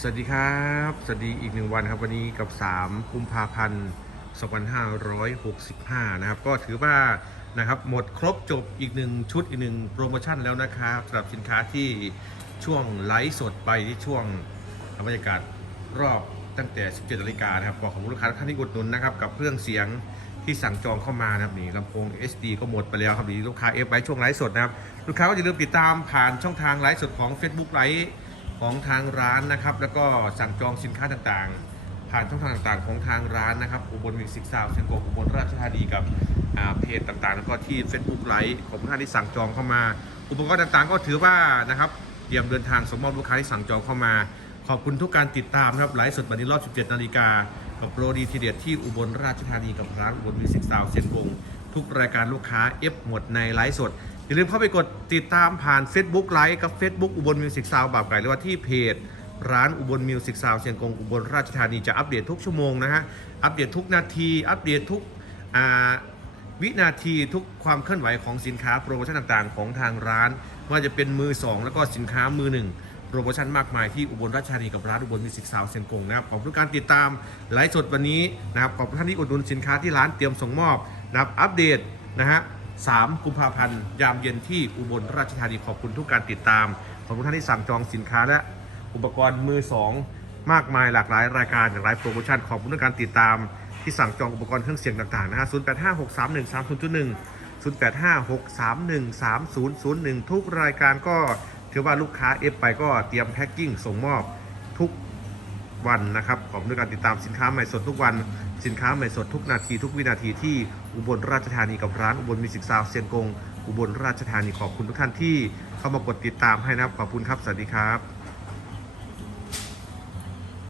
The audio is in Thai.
สวัสดีครับ สวัสดีอีกหนึ่งวันครับวันนี้กับ 3 กุมภาพันธ์ 2565 นะครับ ก็ถือว่านะครับหมดครบจบอีกหนึ่งชุดอีกหนึ่งโปรโมชั่นแล้วนะครับสำหรับสินค้าที่ช่วงไลฟ์สดไปที่ช่วงบรรยากาศรอบตั้งแต่ 17นาฬิกานะครับขอขอบคุณลูกค้าท่านที่อุดหนุนนะครับกับเครื่องเสียงที่สั่งจองเข้ามานะครับนี่ลำโพง SD ก็หมดไปแล้วครับนี่ลูกค้าเอฟไว้ช่วงไลฟ์สดนะครับลูกค้าก็อย่าลืมติดตามผ่านช่องทางไลฟ์สดของ Facebook ไลฟ์ ของทางร้านนะครับ แล้วก็สั่งจองสินค้าต่างๆ ผ่านช่องทางต่างๆ ของทางร้านนะครับ อุบลมิวสิกซาวเชียงกงอุบลราชธานีกับเพจต่างๆ แล้วก็ที่ Facebook ไลฟ์ของท่านที่สั่งจองเข้ามา อุปกรณ์ต่างๆ ก็ถือว่านะครับเตรียมเดินทางสมมอบลูกค้าที่สั่งจองเข้ามา ขอบคุณทุกการติดตามครับไลฟ์สดวันนี้รอบ 17 นาฬิกากับโปรดีทีเดียที่อุบลราชธานีกับร้านอุบลมิวสิกซาวเชียงกงทุกรายการลูกค้าเอฟหมดในไลฟ์สด อย่าลืมเข้าไปกดติดตามผ่าน Facebook ไลฟ์กับ Facebook อุบลมิวสิกซาวบาวไก่หรือว่าที่เพจ ร้านอุบลมิวสิกซาวเชียงกงอุบลราชธานีจะอัปเดตทุกชั่วโมงนะฮะ อัปเดตทุกนาที อัปเดตทุกวินาทีทุกความเคลื่อนไหวของสินค้าโปรโมชั่นต่างๆ ของทางร้านไม่ว่าจะเป็นมือ 2 แล้วก็สินค้ามือหนึ่งโปรโมชั่นมากมายที่อุบลราชธานีกับร้านอุบลมิวสิกซาวเชียงกงนะครับขอบคุณการติดตามไลฟ์สดวันนี้นะครับขอบคุณท่านที่อุดหนุนสินค้าที่ร้านเตรียมส่งมอบนะครับอัปเดตนะฮะ 3 กุมภาพันธ์ ยามเย็นที่อุบลราชธานีขอบคุณทุกการติดตาม ขอบคุณท่านที่สั่งจองสินค้าและอุปกรณ์มือ 2 มากมายหลากหลายรายการหลากหลายโปรโมชั่นขอบคุณทุกการติดตาม ที่สั่งจองอุปกรณ์เครื่องเสียงต่างๆนะฮะ 0 8 5 6 3 1 3 0 1 0 8 5 6 3 1 3 0 0 1 ทุกรายการก็ถือว่าลูกค้าเอฟไปก็เตรียมแพ็คกิ้งส่งมอบทุก วันนะครับขอบคุณด้วยการติดตามสินค้าใหม่สดทุกวัน สินค้าใหม่สดทุกนาทีทุกวินาทีที่อุบลราชธานีกับร้านอุบลมิสิกซาวเซียนกงอุบลราชธานีขอบคุณทุกท่านที่เข้ามากดติดตามให้นะครับขอบคุณครับสวัสดีครับ